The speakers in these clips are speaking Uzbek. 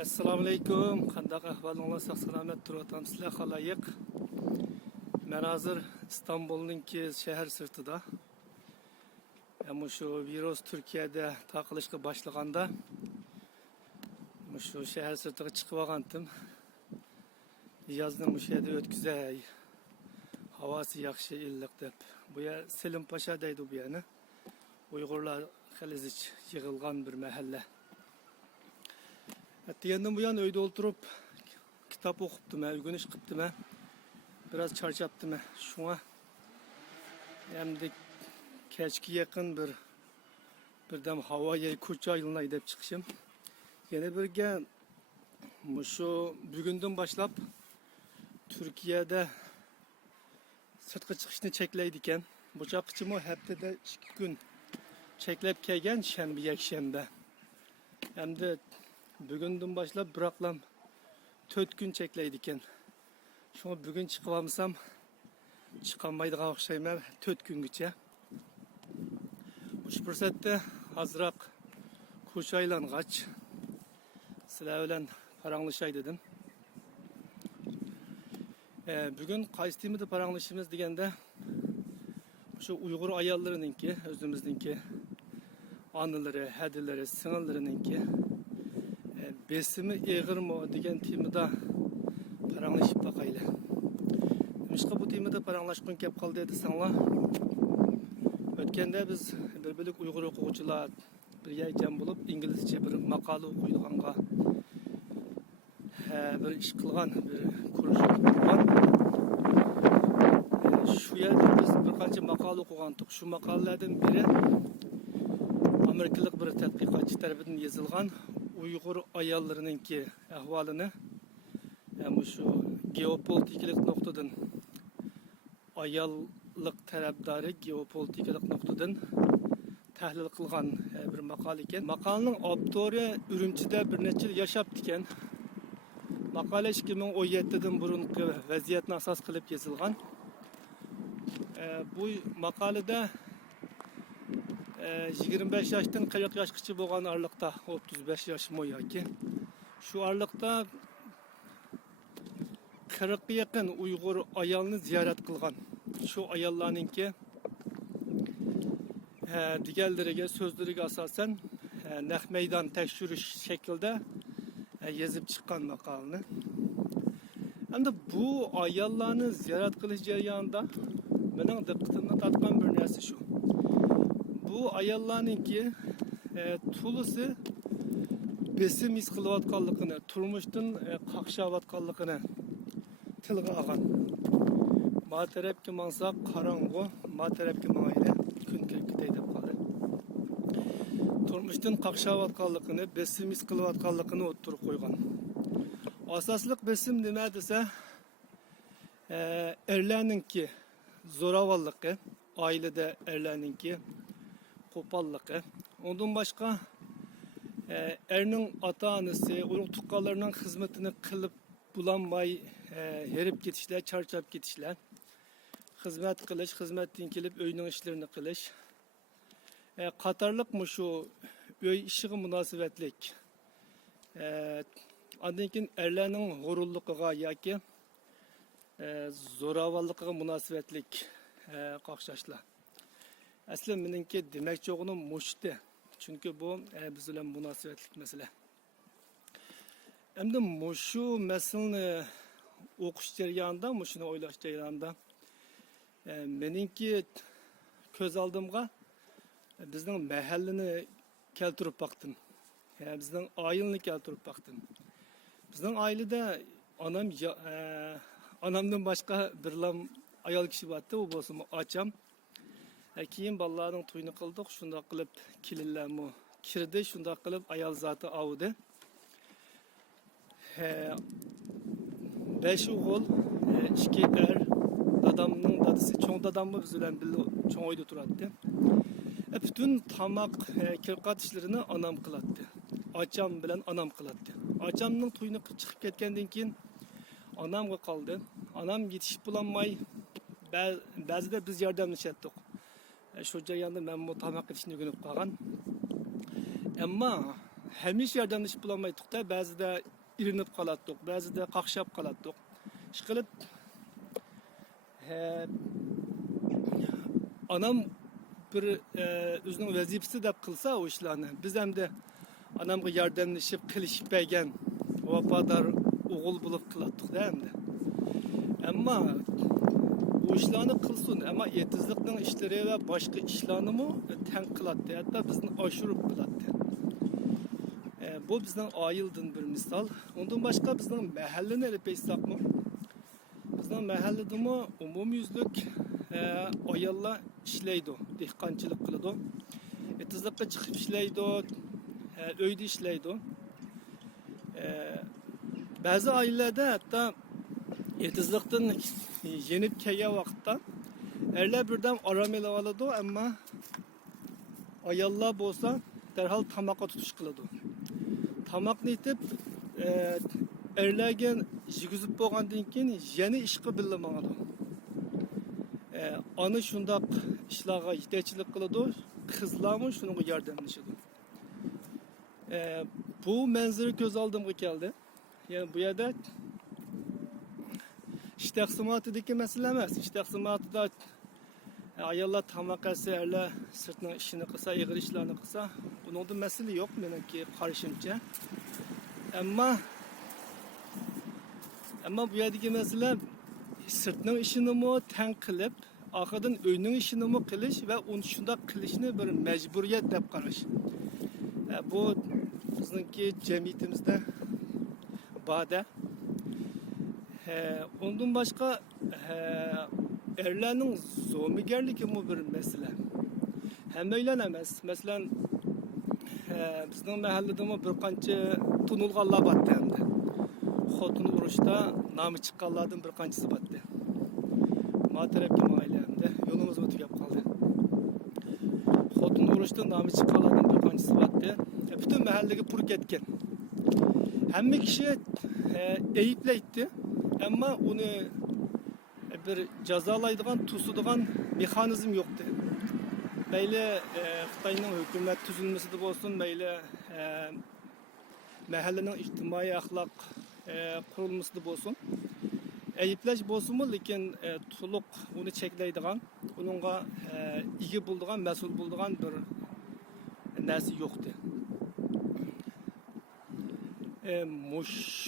Assalamu alaykum. Qanday ahvolinglar? Sog'-salomat turibsizlar, xaloyiq. Men hozir Istanbulninki shahar sirtida. Ama şu virus Türkiye'de taqilishga boshlaganda şu shahar sirtiga chiqib olgandim. Yozni bu yerda o'tkazay. Havosi yaxshi, illiq deb. Bu yer Selim Paşa deydi bu yerni. Uyg'urlar xilizich yig'ilgan bir mahalla. Diyendim bu yan öyde oturup kitap okuptum, ögünüş kıptım. Biraz çarşaptım. Şuna hem de keçki yakın birdem havaya koça yılına gidip çıkışım. Yine birge şu bugünden başlap Türkiye'de sırtqı çıkışını çekleydiken bu çakıçımı haftada 2 gün çeklep kelgen şembe yekşembe. Hem de bugünden başlap bıraklam 4 gün çekleydiken. Şuna bugün çıkıvamsam çıkamaydıgan okşayman 4 gün geçe. Bu fırsatda azırak koşaylan kaç. Sizler bilen paranlaşay dedim. Bugün qaysi temada paranlaşımız degende şu Uygur ayallarınınki, özümüzdünki anıları, hedileri, sınırlarınınki besimi eğir mi degen temada paranlaşıp bakayla. Demişka bu temada paranlaşkın kep kaldı dedi sana. Ötkende biz bir Uygur okuyucular bir yaycan bulup İngilizce bir makalı okuyduğanga bir iş kılgan, bir kuruşu kılgan. Şu yerde biz birkaç makalı okugandık. Şu makalelerden biri Amerikalık bir tədqiqatçı tarafından yazılgan Uygur ayallarınınki ahvalını yani şu geopolitiklik noktadan ayallık tarafdarı geopolitiklik noktadan tahlil kılgan bir makale iken. Makalenin avtori Ürümçide bir neçe yıl yaşap diken. Makale 2017'den burunki vaziyetini asas kılıp yazılgan. Bu makalede 25 yaştan 40 yaşkıcı boğan arlıkta 35 yaşım o yaki. Şu arlıkta 40 yakın Uygur ayalını ziyaret kılgan. Şu ayallarınki diğerlerine sözlerine asasen neh meydan tekşürüş şekilde yazıp çıkan makalını. Hem de bu ayallarını ziyaret kılış jarayonida benim diqqatimni tatgan bir narsa şu. Bu ayallarınki tulusu besim his qilayotganligini, turmushdan qaqshayotganligini tilga olgan. Ma tarafga mansa qarong'u, ma tarafga mangayli kun kirkiday deb qoldi. Turmushdan qaqshayotganligini, besim his qilayotganligini o'ttirib qo'ygan. Asosliq besim nima desa, erlarninki zo'ravonligi, ailede erlarninki qo'pollığı. Ondan başka erning ata-anası, onun tuqqanlarının hizmetini kılıp bulanmay herip ketişler, çarçap ketişler. Hizmet kılış, hizmetten kelip öyünün işlerini kılış. Qatarlık mı şu öy işiği münasebetlik. Andinkin erlerinin horulluğuna yaki zoravallıqıga münasebetlik qaqşaşlar. Aslında benimki demek çoğunun muşti. Çünkü bu bizimle münasebetlik mesele. Hem de muşu meselini okuş jarayonida, muşunu oylaş jarayonida benimki köz aldığımga bizning mahallini keltirib baktım. Bizning ailini keltirib baktım. Bizning ailede anamdan başka bir ayol kişi vardı. O bolsa açam. Keyin balalarning to'yini qildik. Shunday qilib kelinlarmi kirdi, shunday qilib ayol zoti avdi. 5 o'g'il, 2 er, dadamning dadasi, cho'ng dadammi biz bilan birga cho'ng uyda turardi. Bütün tamaq, kirqat ishlarini anam qiladi. Acham bilan anam qiladi. Achamning to'yini chiqib ketgandan keyin anamga qoldi. Anam yetishib bulanmay ba'zida biz yordamlashatdik. Şu jarayonda men bu tamaq qilishni o'rganib qolgan. Ammo Hemiş yerden iş bulamaydık da bazıda irinip kalattık, bazıda kakşap kalattık. İşkılıp anam bir özünün vazifesi de kılsa o işlerini. Biz hem de anamga yardımlaşıp kılışıp begen vafadar oğul bulup kılattık da hem de. Ama o işlerini kılsın ama yetizlikten işleri ve başka işlerini mi ten kılattı. Hatta bizden aşırıp kılattı. Bu bizden ayıldın bir misal. Ondan başka bizden mahalle nereye peysek mi? Bizden mahallede mi umum yüzlük ayalla işleydi, dehqonchilik qiladi. Tizlikqa chiqib ishlaydi, uyda ishlaydi. Ba'zi oilalarda hatto tizlikdan yenib kelgan vaqtda erlar birdan orom elib oladi, ammo ayollar bo'lsa darhol tamoqqa tutish qiladi. Tamoqni yetib erlarga yig'izib bo'lgandan keyin yana ishga bilmaydi. Ana şundak işlağa yetekçilik kılıdı, kızlarımı şunun yardımlaşıdı. Bu manzara göz aldığım geldi. Yani bu yerde iş taksimatideki mesele emas. İş taksimatida ayollar tamak etse, erler sırtına işini kısa, yığır işlerini kısa. Bunun da mesele yok benimki karışımca. Ama bu yerdeki mesele sırtının işini mi ten kılıp, arkadan önün işini mi kılış ve onu şunda kılışını bir mecburiyet dep qaraş. Bu bizimki cemiyetimizde bade. Ondan başka erlerinin zomigerligi mi bir mesele. Hem öyle emez. Mesela bizning mahallede mi bir qancha tunulganlar batdı hem de. Xotun uruşda namı çıqqanlardan bir qanchasi batdı. Matarabki ailemde yolumuz o'tib qoldi. Xotun uruşda namı çıqqanlardan bir qanchasi batdı. Bütün mahallege pur ketgan. Hamma kishi eyiplaydi, ama onu bir jazolaydigan, tusudigan mexanizm yo'qdi. Mayli Xitoyning hukumat tuzilmasida bo'lsin, mayli mahallaning ijtimoiy axloq qurilmasida bo'lsin. Ayıplash bo'lsinmi, lekin to'liq uni cheklaydigan, uningga ega bo'ladigan, mas'ul bo'ladigan bir narsa yo'qdi.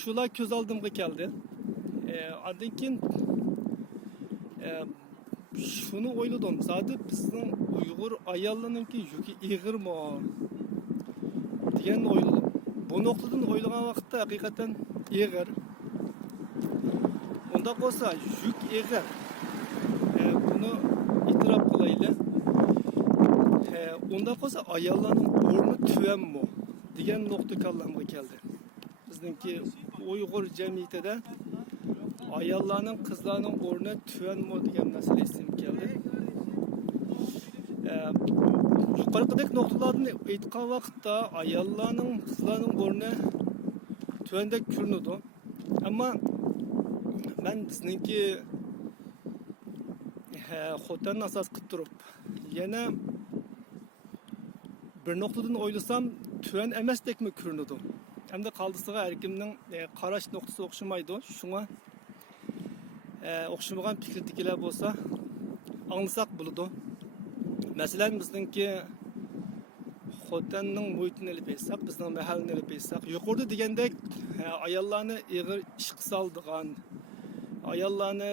Shular ko'z oldimga keldi. Ondan keyin shuni o'yladim. Zaten bizning Uyg'ur ayollarninki yuki ig'irmi degan o'yladim. Bu nuqtadan o'ylagan vaqtda haqiqatan ig'ir. Unda bo'lsa yuk ig'ir. Buni e'tirof qilaylik. Unda bo'lsa ayollarning o'rni tuvanmi degan nuqta kallamga keldi. Bizningki Uyg'ur jamiyatida ayollarning, qizlarning o'rni tuvanmi degan masala esimga keldi. Yuqoridagi nuqtalarni aytgan vaqtda ayollarning, qizlarning o'rni tuvandek ko'rinadi. Ammo men bizningki xotinni asos qilib turib, yana bir nuqtadan o'ylasam tuvan emasdekmi ko'rinadi. Hem de kaldısıga her kimning qarash nuqtasi o'xshamaydi. Shunga o'xshamagan fikirdagilar bo'lsa anglasak bo'ladi. Masalan, bizningki xotinning muhitini olib aytsak, bizning mahallani olib aytsak, yuqorida degandek ayollarni ig'ir ish qiladigan, ayollarni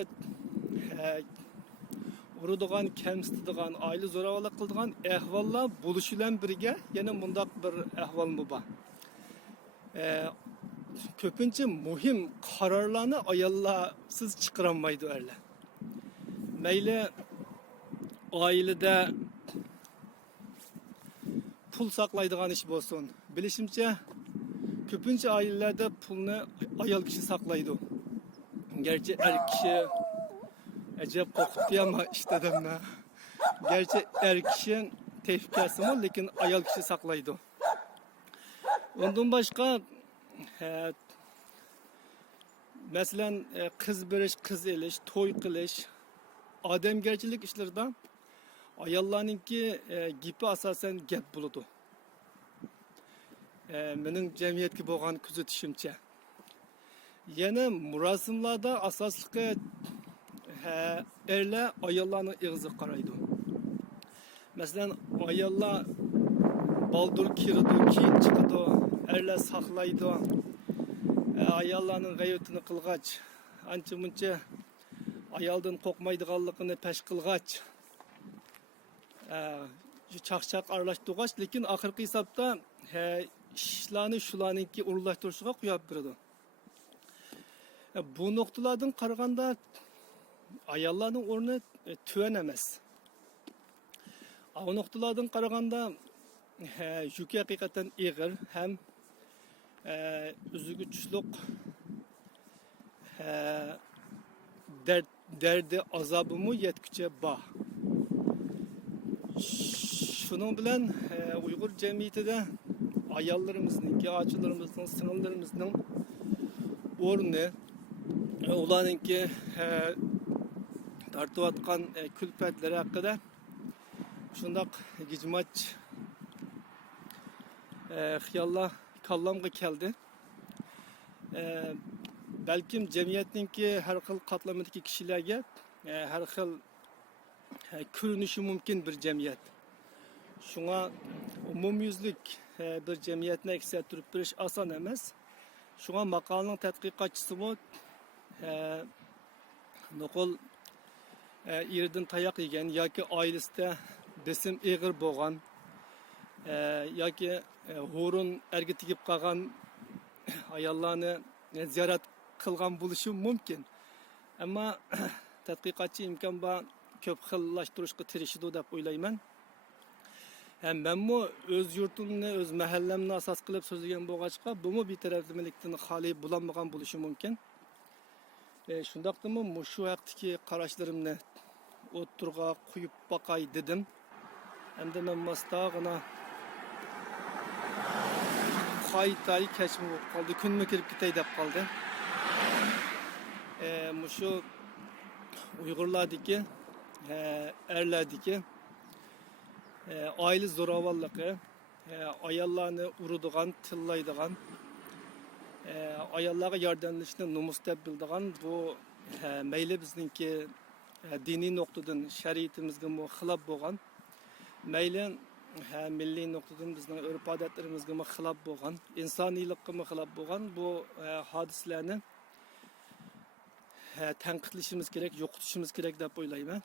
uradigan, kamsitadigan, oila zo'ravonlik qiladigan ahvollar bo'lishi bilan birga yana bundoq bir ahvolmi bor. Köpünce muhim kararlarını ayollarsiz çıkaranmaydı öyle. Meyle ailede pul saklaydıgan iş olsun. Bilişimce köpünce ailelerde pulunu ayol kişi saklaydı. Gerçi er kişi acayip korkuttu ama işte demle. Gerçi er kişinin tevfikası mı, lekin ayol kişi saklaydı. Ondan başka mesela kız beriş, kız eliş, toy kılış, ademgerçilik işlerden ayollarınki gipi asasen gep buludu. mening jamiyatga bo'lgan kuzatishimcha. Yana murosimlarda asosligi erlar ayollarning ig'ziga qaraydi. Masalan, ayollar baldur kirdi, keyin chiqdi, erlar saqlaydi. Ayollarning g'ayratini qilg'ach, ancha-muncha ayoldan qo'rqmaydiganligini pesh qilg'ach, chaqchaq aralashtirg'ach, lekin oxirgi hisobda ishlarni shularningki urlashtirishga qo'yib beradi. Bu nuqtalardan qaraganda ayollarning o'rni tuvan emas. O nuqtalardan qaraganda yuki haqiqatan ig'ir ham üzügü çüşlük derdi azabımı yetküçe bah. Şunun bilen Uygur cemiyeti de ayallarımızın, ağaçlarımızın, sınırlarımızın ornu, ulanınki tartıp atkan külfetleri hakkında şundak gicmaç hiyallah kallamga keldi. Belkim cemiyetninki her xil katlamadaki kişilerge her xil görünüşü mümkün bir cemiyet. Şuna umumyüzlük bir cemiyetine eksilttirip bir iş asan emas. Şuna makalının tədqiqatçısı bu nokul irden tayak yegen yoki ailesinde besim eğir boğan yoki hurun ergi tigib qalgan ayollarni ziyorat qilgan bo'lishi mumkin. Ammo tadqiqotchi imkon bor ko'p xillashtirishga tirishadi deb o'ylayman. Ham menmi o'z yurtimni, o'z mahallamni asos qilib so'zlagan bo'lg'achqa, bumi betaraflilikdan xoli bo'lmagan bo'lishi mumkin. Shundaqdimi shu haqdagi qarashlarimni o'ttirga qo'yib boqay dedim. Endi men mastag'ina Haytay keçme kaldı, künme kirip gitey dep kaldı. Şu Uygurlardaki, erlerdeki aile zoravallığı, ayallarını uruduğan, tıllaydıgan, ayallara yardımlaşını numustab bildiğan bu meyli bizninki dini noktadan şeriatimizge xilaf bo'lgan, meyli milliy noktadan bizning örf odatlarimizga xilaf bo'lgan, insoniylikka xilaf bo'lgan bu hodisalarni tanqidlashimiz kerak, yo'qotishimiz kerak deb o'ylayman.